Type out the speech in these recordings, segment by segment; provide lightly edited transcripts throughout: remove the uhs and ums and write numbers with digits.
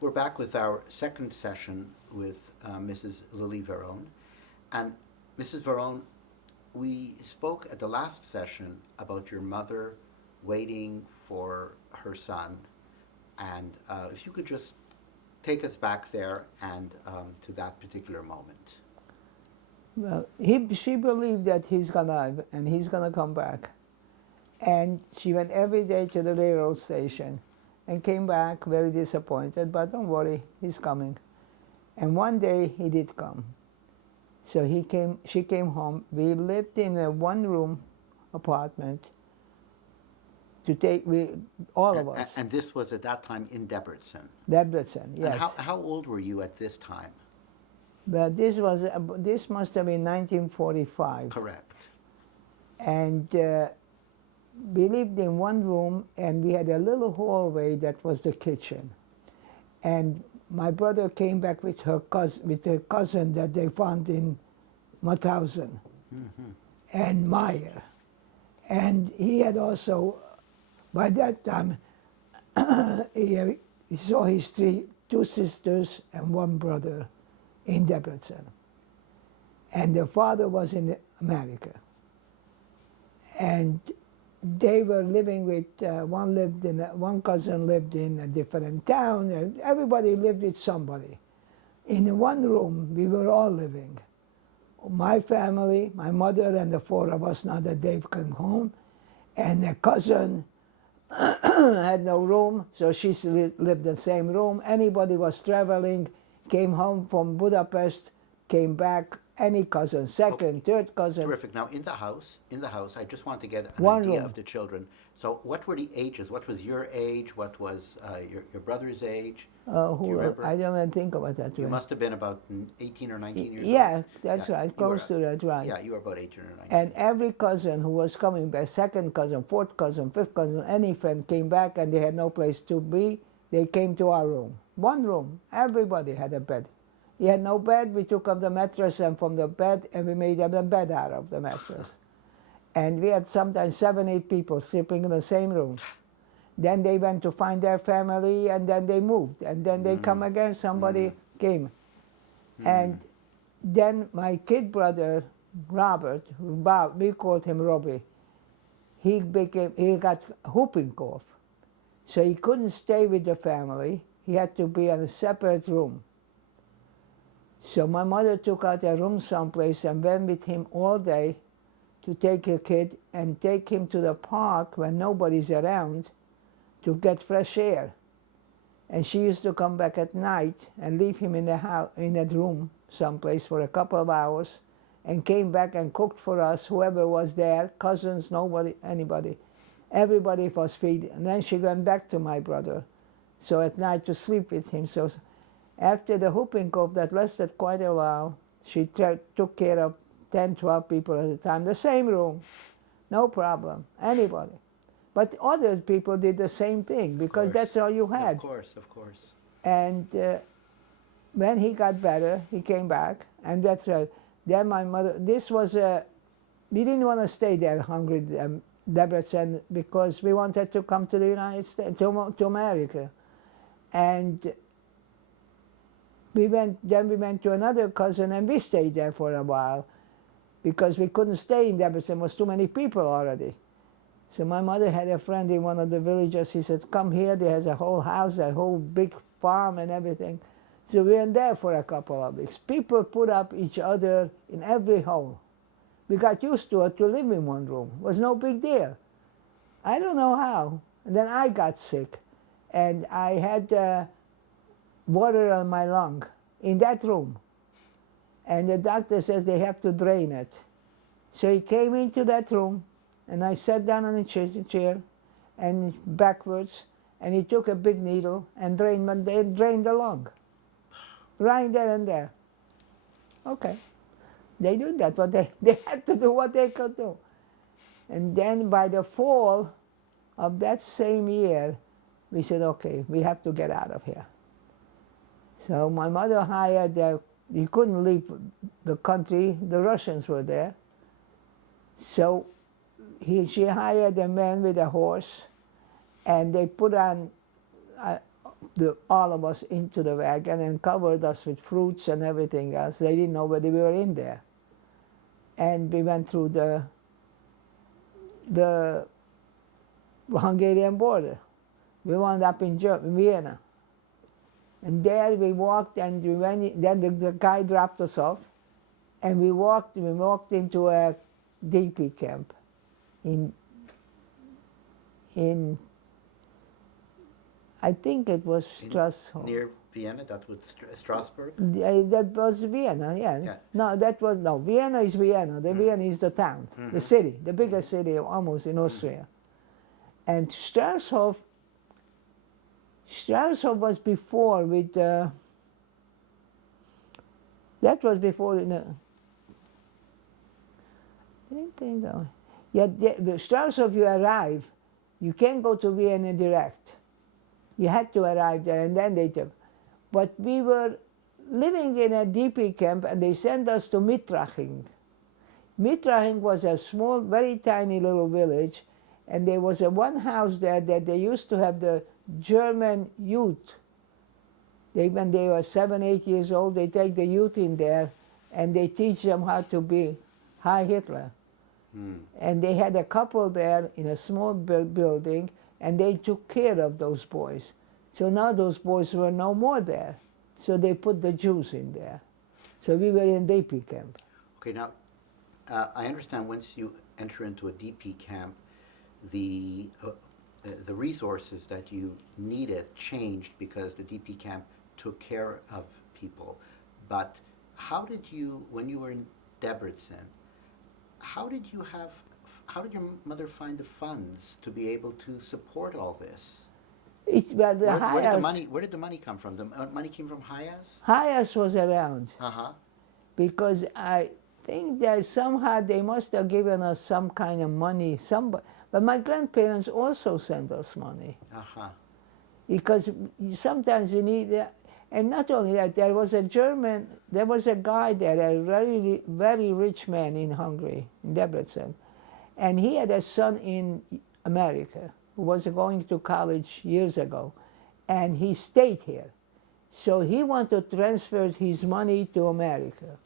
We're back with our second session with Mrs. Lilly Veron. And Mrs. Veron, we spoke at the last session about your mother waiting for her son. And if you could just take us back there and to that particular moment. Well, she believed that he's gonna and he's gonna come back, and she went every day to the railroad station, and came back very disappointed. But don't worry, he's coming. And one day he did come. So he came. She came home. We lived in a one-room apartment. To take we all of us. And this was at that time in Debrecen. Debrecen, yes. And how old were you at this time? But this must have been 1945. Correct. And we lived in one room, and we had a little hallway that was the kitchen. And my brother came back with her cousin that they found in Mauthausen, and Meyer. And he had also, by that time, he saw his two sisters and one brother in Debrecen. And the father was in America. And they were living with, one cousin lived in a different town, and everybody lived with somebody. In one room, we were all living. My family, my mother, and the four of us, now that they've come home, and a cousin had no room, so she lived in the same room. Anybody was traveling, came home from Budapest, came back, any cousin, second, third cousin. Terrific. Now, in the house, I just want to get an One idea room. of the children. So what were the ages? What was your age? What was your brother's age? Do you remember? I don't even think about that. You way. must have been about 18 or 19 years Yeah, old. that's Yeah, right, you close were- to that, right. Yeah, you were about 18 or 19. And every cousin who was coming back, second cousin, fourth cousin, fifth cousin, any friend came back and they had no place to be, they came to our room. One room, everybody had a bed. He had no bed, we took up the mattress and from the bed and we made them a bed out of the mattress. And we had sometimes 7, 8 people sleeping in the same room. Then they went to find their family and then they moved. And then they come again, somebody came. And then my kid brother, Robert, we called him Robbie, he got whooping cough. So he couldn't stay with the family. He had to be in a separate room. So my mother took out a room someplace and went with him all day to take a kid and take him to the park when nobody's around to get fresh air. And she used to come back at night and leave him in the house, in that room someplace for a couple of hours, and came back and cooked for us, whoever was there, cousins, nobody, anybody. Everybody was feeding. And then she went back to my brother, so at night to sleep with him. So after the whooping cough that lasted quite a while, she took care of 10, 12 people at a time, the same room, no problem, anybody. But other people did the same thing because that's all you had. Of course, of course. And when he got better, he came back, and that's right. Then my mother, we didn't want to stay there, Hungary, Debrecen, because we wanted to come to the United States, to America. And then we went to another cousin, and we stayed there for a while, because we couldn't stay in Debrecen, there was too many people already. So my mother had a friend in one of the villages. He said, come here, there's a whole house, a whole big farm and everything. So we went there for a couple of weeks. People put up each other in every hole. We got used to it, to live in one room. It was no big deal. I don't know how. And then I got sick, and I had water on my lung in that room. And the doctor says they have to drain it. So he came into that room, and I sat down on a chair and backwards, and he took a big needle and drained the lung. Right there and there. Okay. They did that, but they had to do what they could do. And then by the fall of that same year, we said, okay, we have to get out of here. So my mother hired, you couldn't leave the country, the Russians were there. So she hired a man with a horse, and they put on all of us into the wagon and covered us with fruits and everything else. They didn't know whether we were in there. And we went through the Hungarian border. We wound up in Vienna. And there we walked, and we went, then the guy dropped us off, and we walked into a DP camp in I think it was Strasbourg. Near Vienna, that was Strasbourg? That was Vienna, yeah. No, Vienna is Vienna. Vienna is the town, the city, the biggest city almost in Austria. And Strasbourg was before with, that was before, the Strasbourg, you arrive, you can't go to Vienna direct. You had to arrive there, and then they took. But we were living in a DP camp, and they sent us to Mittraching. Mittraching was a small, very tiny little village, and there was one house there that they used to have the German youth. When they were 7, 8 years old, they take the youth in there, and they teach them how to be Heil Hitler. And they had a couple there in a small building, and they took care of those boys. So now those boys were no more there. So they put the Jews in there. So we were in DP camp. Okay, now, I understand once you enter into a DP camp, the resources that you needed changed because the DP camp took care of people. But how did you, when you were in Debrecen, how did your mother find the funds to be able to support all this? Where did the money come from? The money came from Hayas? Hayas was around. Uh-huh. Because I think that somehow they must have given us some kind of money. But my grandparents also sent us money. Uh-huh. Because sometimes you need, and not only that, there was a guy there, a very, very rich man in Hungary, in Debrecen. And he had a son in America who was going to college years ago, and he stayed here. So he wanted to transfer his money to America.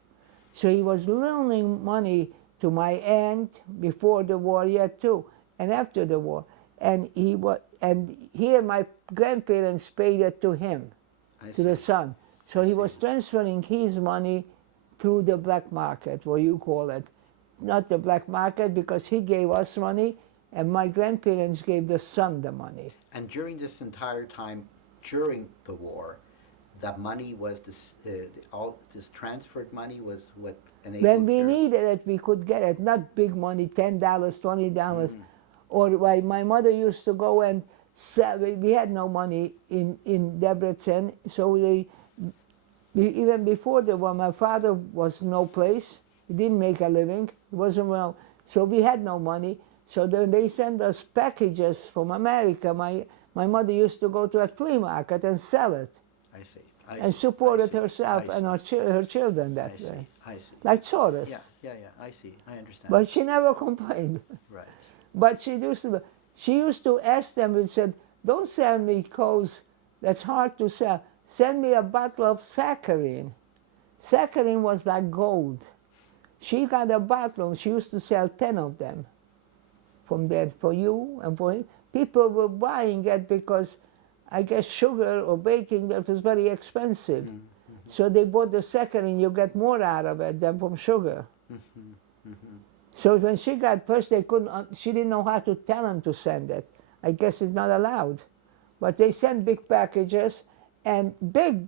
So he was loaning money to my aunt before the war yet too, and after the war. And here my grandparents paid it to him, to the son. So he was transferring his money through the black market, what you call it. Not the black market, because he gave us money, and my grandparents gave the son the money. And during this entire time, during the war, that money was all this transferred money was what enabled. When we needed it, we could get it. Not big money, $10, $20, or my mother used to go and sell. We had no money in Debrecen, so even before the war, my father was no place. He didn't make a living. He wasn't well, so we had no money. So then they sent us packages from America. My mother used to go to a flea market and sell it. I see. And supported herself and her children that way. I see. Like Soros. Yeah, I see. I understand. But she never complained. Right. But she used to ask them and said, "Don't send me coals that's hard to sell. Send me a bottle of saccharin." Saccharin was like gold. She got a bottle, and she used to sell 10 of them from there for you and for him. People were buying it because I guess sugar or baking, that was very expensive. So they bought the saccharin, you get more out of it than from sugar. So when she got first, she didn't know how to tell them to send it. I guess it's not allowed. But they sent big packages, and big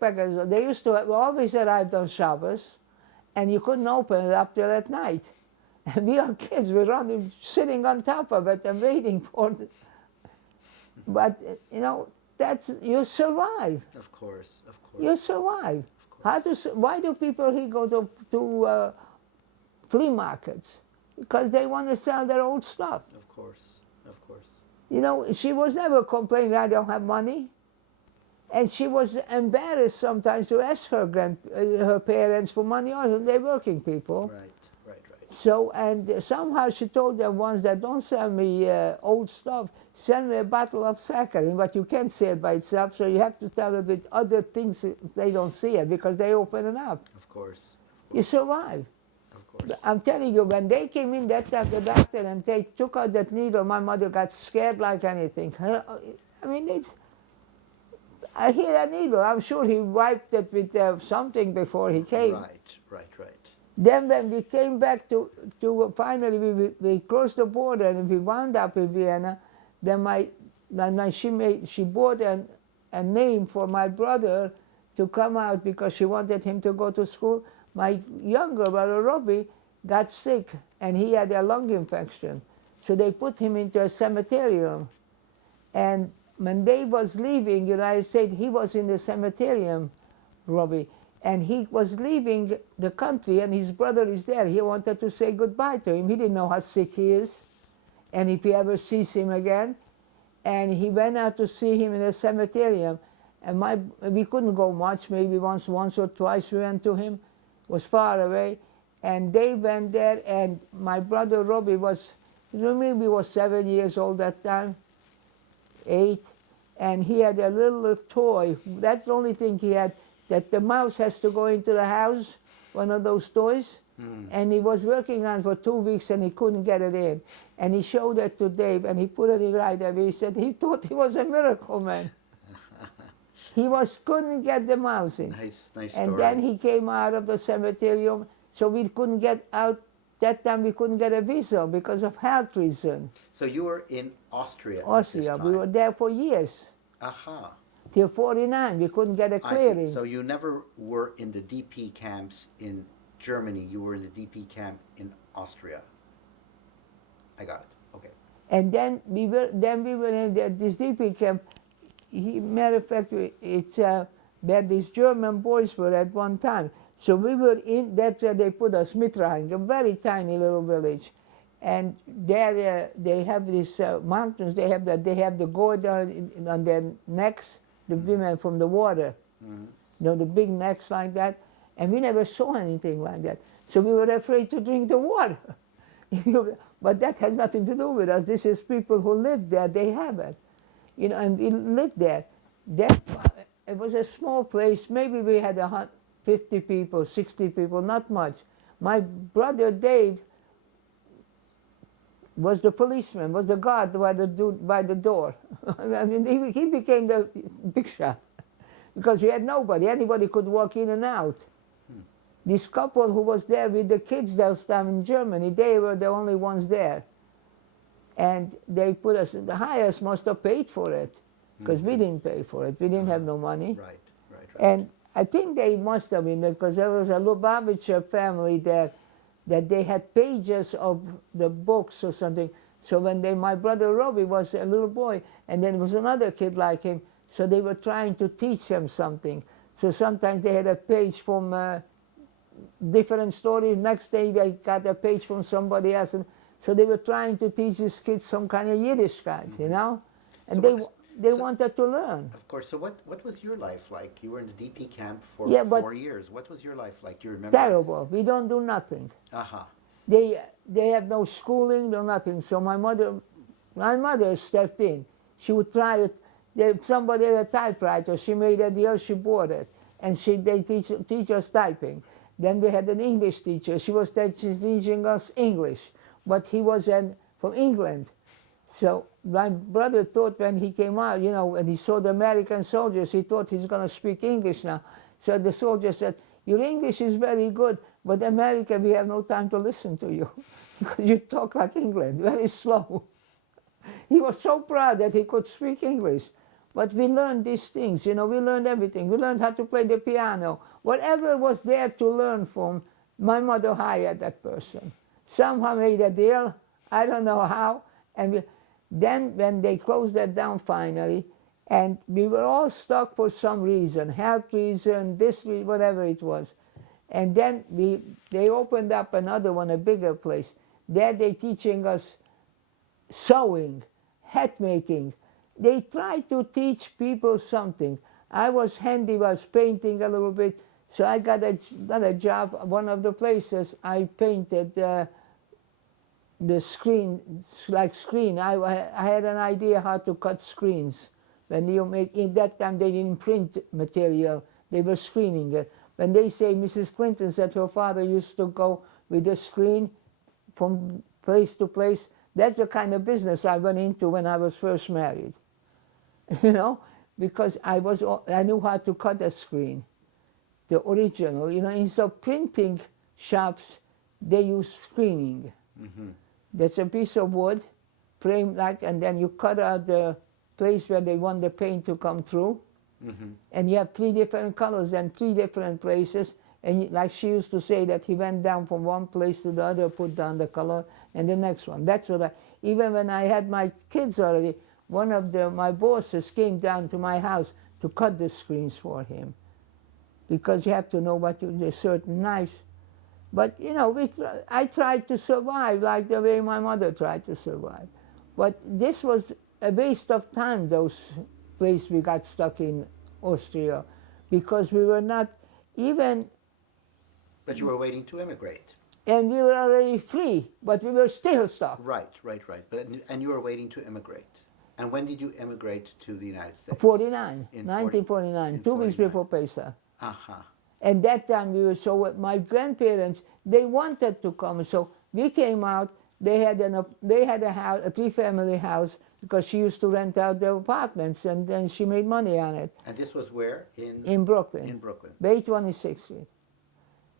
packages. They used to always arrive on Shabbos, and you couldn't open it up till at night. And we are kids, we're running, sitting on top of it and waiting for it. But, you survive. Of course. You survive. Why do people here go to flea markets? Because they want to sell their old stuff. Of course. She was never complaining, "I don't have money." And she was embarrassed sometimes to ask her parents for money also. They're working people. Right. So, and somehow she told them once that don't send me old stuff, send me a bottle of saccharin, but you can't see it by itself, so you have to tell it with other things they don't see it because they open it up. Of course. You survive. Of course. I'm telling you, when they came in that time, the doctor, and they took out that needle, my mother got scared like anything. I mean, I hear that needle. I'm sure he wiped it with something before he came. Right, right, right. Then when we came back to finally we crossed the border and we wound up in Vienna, then she bought a name for my brother to come out because she wanted him to go to school. My younger brother Robbie got sick and he had a lung infection, so they put him into a cemeterium. And when they was leaving United States, he was in the cemeterium, Robbie. And he was leaving the country, and his brother is there. He wanted to say goodbye to him. He didn't know how sick he is, and if he ever sees him again. And he went out to see him in the cemeterium. And we couldn't go much, maybe once or twice we went to him. It was far away. And they went there, and my brother Robbie maybe was 7 years old that time, 8. And he had a little toy. That's the only thing he had, that the mouse has to go into the house, one of those toys. And he was working on it for 2 weeks and he couldn't get it in. And he showed it to Dave and he put it in right away. He said he thought he was a miracle man. He couldn't get the mouse in. Nice story. And then he came out of the cemeterium, so we couldn't get out. That time we couldn't get a visa because of health reason. So you were in Austria. Austria, we were there for years. Aha. Till 49, we couldn't get a clearing. I see. So you never were in the DP camps in Germany. You were in the DP camp in Austria. I got it. Okay. And then we were in this DP camp. Matter of fact, it's where these German boys were at one time. So we were in. That's where they put us, Mitterrhein, a very tiny little village. And there they have these mountains. They have the gourd on their necks. The women from the water, you know, the big necks like that, and we never saw anything like that. So we were afraid to drink the water. But that has nothing to do with us. This is people who live there, they have it. You know, and we lived there. It was a small place. Maybe we had 50 people, 60 people, not much. My brother Dave was the policeman, was the guard by the door. I mean, he became the big shot because we had nobody. Anybody could walk in and out. This couple who was there with the kids those time in Germany, they were the only ones there. And they put us, the highest must have paid for it because we didn't pay for it. We didn't have no money. Right. And I think they must have been, because there was a Lubavitcher family there, that they had pages of the books or something. So when my brother Robbie was a little boy, and then there was another kid like him, so they were trying to teach him something. So sometimes they had a page from different stories. Next day they got a page from somebody else. And so they were trying to teach these kids some kind of Yiddishkeit, you know? And So they wanted to learn. Of course. So what was your life like? You were in the DP camp for 4 years. What was your life like? Do you remember? Terrible. We don't do nothing. Aha. They have no schooling, no nothing. So my mother stepped in. She would try it. Somebody had a typewriter. She made a deal. She bought it, and they teach us typing. Then we had an English teacher. She was teaching us English, but he was from England. So my brother thought when he came out, you know, when he saw the American soldiers, he thought he's going to speak English now. So the soldier said, "Your English is very good, but America, we have no time to listen to you because you talk like England, very slow." He was so proud that he could speak English. But we learned these things, you know, we learned everything. We learned how to play the piano. Whatever was there to learn from, my mother hired that person. Somehow made a deal, I don't know how, and then when they closed that down finally, and we were all stuck for some reason, health reason, whatever it was. And then they opened up another one, a bigger place. There they teaching us sewing, hat making. They tried to teach people something. I was handy, was painting a little bit, so I got a job. One of the places I painted the screen, like screen. I had an idea how to cut screens. When you make, in that time they didn't print material, they were screening it. When they say Mrs. Clinton said her father used to go with a screen from place to place, that's the kind of business I went into when I was first married. You know, because I knew how to cut a screen, the original. You know, instead of printing shops, they use screening. Mm-hmm. That's a piece of wood, framed like, and then you cut out the place where they want the paint to come through. Mm-hmm. And you have 3 different colors and 3 different places. And like she used to say that he went down from one place to the other, put down the color, and the next one. That's what even when I had my kids already, one of my bosses came down to my house to cut the screens for him. Because you have to know what the certain knives. But, you know, I tried to survive like the way my mother tried to survive. But this was a waste of time, those places we got stuck in Austria, because we were not even... But you were waiting to immigrate. And we were already free, but we were still stuck. Right. And you were waiting to immigrate. And when did you immigrate to the United States? 1949, 2 weeks before Pesach. Uh-huh. And that time we were my grandparents, they wanted to come, so we came out. They had a house, a 3-family house, because she used to rent out the apartments, and then she made money on it. And this was where? In Brooklyn. In Brooklyn. Bay 26th Street.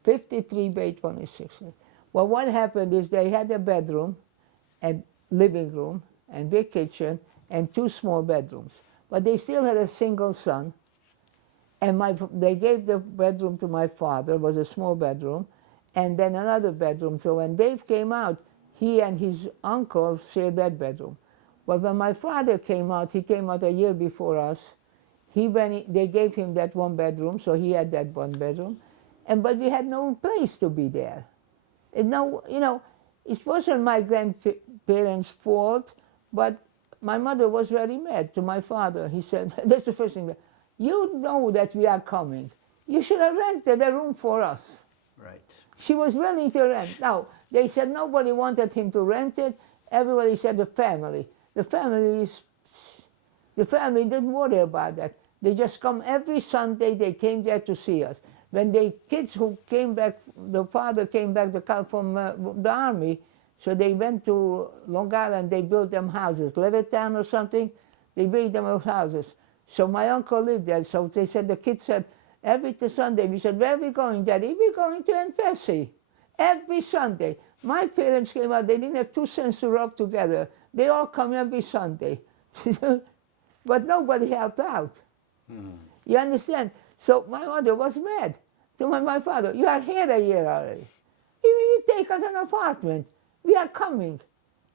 53 Bay 26th Street. Well, what happened is they had a bedroom, and living room, and big kitchen, and 2 small bedrooms. But they still had a single son. And they gave the bedroom to my father, it was a small bedroom, and then another bedroom. So when Dave came out, he and his uncle shared that bedroom. But when my father came out, he came out a year before us. They gave him that 1 bedroom, so he had that 1 bedroom. But we had no place to be there. And no, you know, it wasn't my grandparents' fault, but my mother was very mad to my father. He said, that's the first thing. You know that we are coming. You should have rented a room for us. Right. She was willing to rent. Now, they said nobody wanted him to rent it. Everybody said the family. The family didn't worry about that. They just come every Sunday. They came there to see us. When the kids who came back, the father came back from the army, so they went to Long Island. They built them houses, Levittown or something. They built them houses. So my uncle lived there. So they said, the kids said, every Sunday, we said, where are we going, Daddy? We're going to Aunt Bessie. Every Sunday. My parents came out, they didn't have 2 cents to rub together. They all come every Sunday. But nobody helped out. You understand? So my mother was mad to my father. You are here a year already. Even you take us an apartment. We are coming.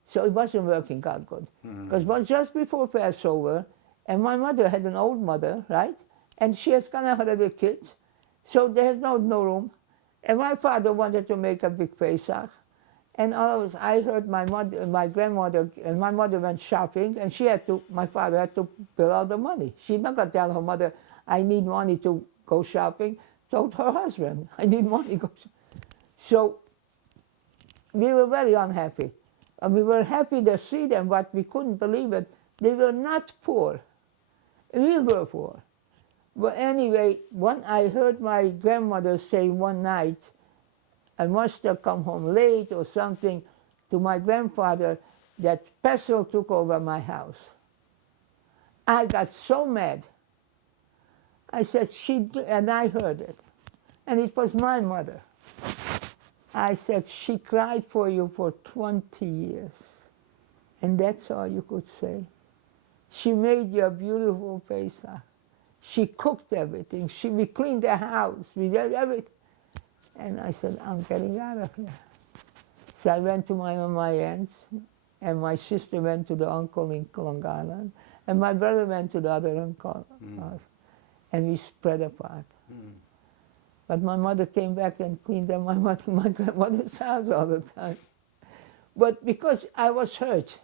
So it wasn't working out good. Because it was just before Passover, and my mother had an old mother, right? And she has kind of had other kids. So there's no room. And my father wanted to make a big Pesach. And I heard my grandmother, and my mother went shopping, and my father had to bill out the money. She's not going to tell her mother, I need money to go shopping. Told her husband, I need money to go shopping. So we were very unhappy. And we were happy to see them, but we couldn't believe it. They were not poor. We were poor. But anyway, I heard my grandmother say one night, I must have come home late or something, to my grandfather, that pestle took over my house. I got so mad. I said, and I heard it. And it was my mother. I said, she cried for you for 20 years. And that's all you could say. She made you a beautiful Pesach. She cooked everything. We cleaned the house. We did everything. And I said, I'm getting out of here. So I went to my aunts, and my sister went to the uncle in Long Island, and my brother went to the other uncle. And we spread apart. But my mother came back and cleaned up my grandmother's house all the time. But because I was hurt,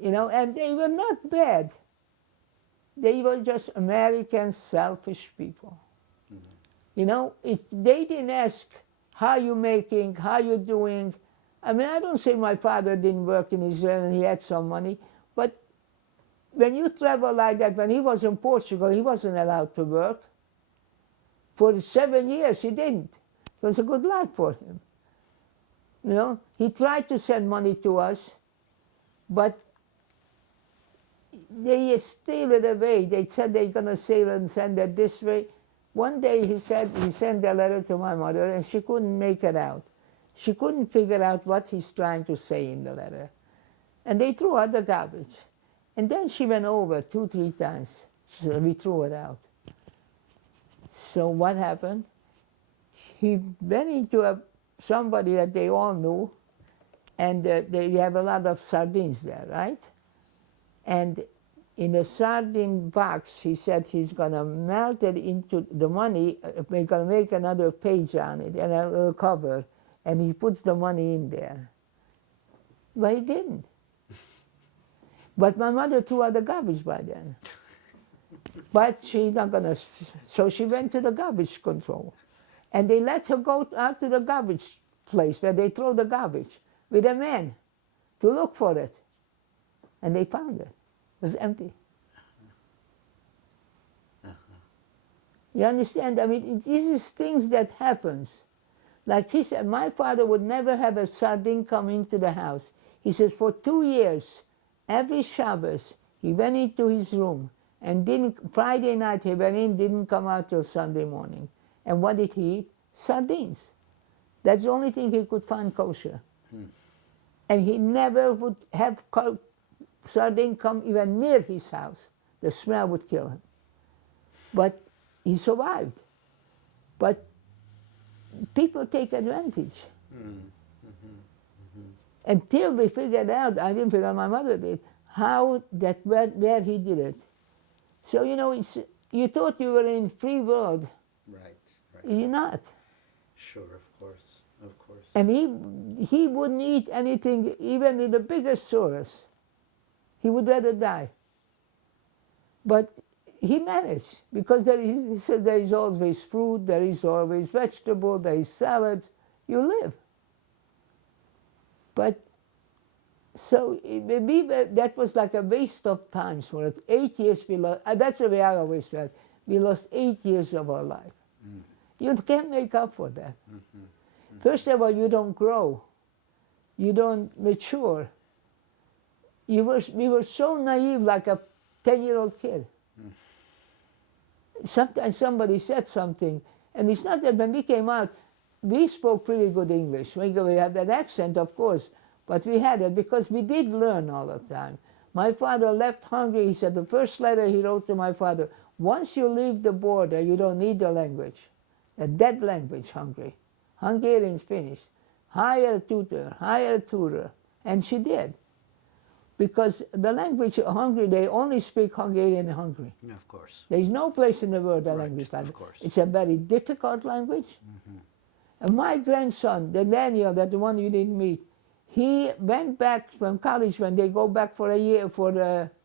you know, and they were not bad. They were just American selfish people. You know, they didn't ask how you making, how you doing. I mean, I don't say my father didn't work in Israel and he had some money, but when you travel like that, when he was in Portugal, he wasn't allowed to work. For 7 years, he didn't. It was a good life for him. You know, he tried to send money to us, but they steal it away. They said they're going to sail and send it this way. One day he said he sent a letter to my mother and she couldn't make it out. She couldn't figure out what he's trying to say in the letter. And they threw out the garbage. And then she went over 2-3 times. She said, we threw it out. So what happened? He went into somebody that they all knew, and they have a lot of sardines there, right? And in a sardine box, he said he's going to melt it into the money, going to make another page on it and a little cover, and he puts the money in there. But he didn't. But my mother threw out the garbage by then. But she's not going to, so she went to the garbage control. And they let her go out to the garbage place where they throw the garbage with a man to look for it. And they found it. It was empty. You understand? I mean, these is things that happens. Like he said, my father would never have a sardine come into the house. He says for 2 years, every Shabbos, he went into his room and Friday night he went in, didn't come out till Sunday morning. And what did he eat? Sardines. That's the only thing he could find kosher. And he never would have sardine come even near his house. The smell would kill him. But he survived. But people take advantage. Until we figured out, I didn't figure out, my mother did, how that, where he did it. So, you know, you thought you were in free world. Right. You're not. Sure, of course. And he wouldn't eat anything, even in the biggest Soros. He would rather die. But he managed, because he said there is always fruit, there is always vegetable, there is salads. You live. But so maybe that was like a waste of time for us. 8 years we lost. That's the way I always felt. We lost 8 years of our life. You can't make up for that. First of all, you don't grow. You don't mature. We were so naive, like a 10-year-old kid. Sometimes somebody said something, and it's not that when we came out, we spoke pretty good English. We had that accent, of course, but we had it because we did learn all the time. My father left Hungary. He said the first letter he wrote to my father, once you leave the border, you don't need the language. A dead language, Hungary. Hungarian's finished. Hire a tutor, hire a tutor. And she did. Because the language of Hungary, they only speak Hungarian in Hungary. Of course. There is no place in the world a language like that. It's a very difficult language. And my grandson, the Daniel, that the one you didn't meet, he went back from college when they go back for a year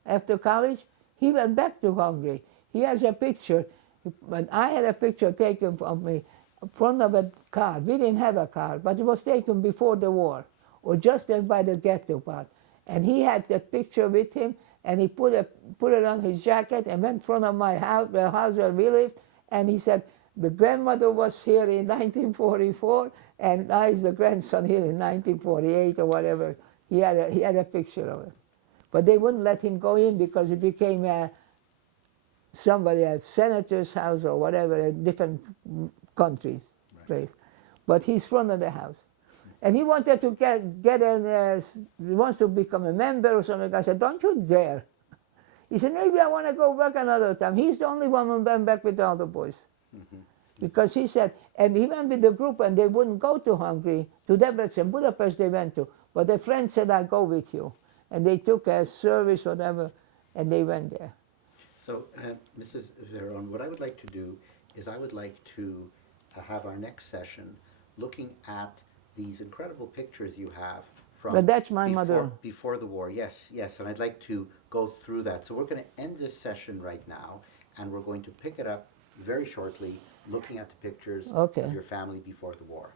after college. He went back to Hungary. He has a picture, but I had a picture taken of me in front of a car. We didn't have a car, but it was taken before the war, or just by the ghetto part. And he had that picture with him, and he put it on his jacket and went in front of my house, the house where we lived, and he said, the grandmother was here in 1944, and I is the grandson here in 1948 or whatever. He had a picture of it. But they wouldn't let him go in because it became somebody at senator's house or whatever, a different country place. But he's front of the house. And he wanted to he wants to become a member or something. I said, don't you dare. He said, maybe I want to go back another time. He's the only one who went back with all the boys. Because he said, and he went with the group and they wouldn't go to Hungary, to Debrecen, Budapest they went to. But their friend said, I'll go with you. And they took a service, whatever, and they went there. So, Mrs. Veron, what I would like to do is I would like to have our next session looking at these incredible pictures you have from But that's my mother. Before the war. Yes, and I'd like to go through that. So we're going to end this session right now, and we're going to pick it up very shortly, looking at the pictures of your family before the war.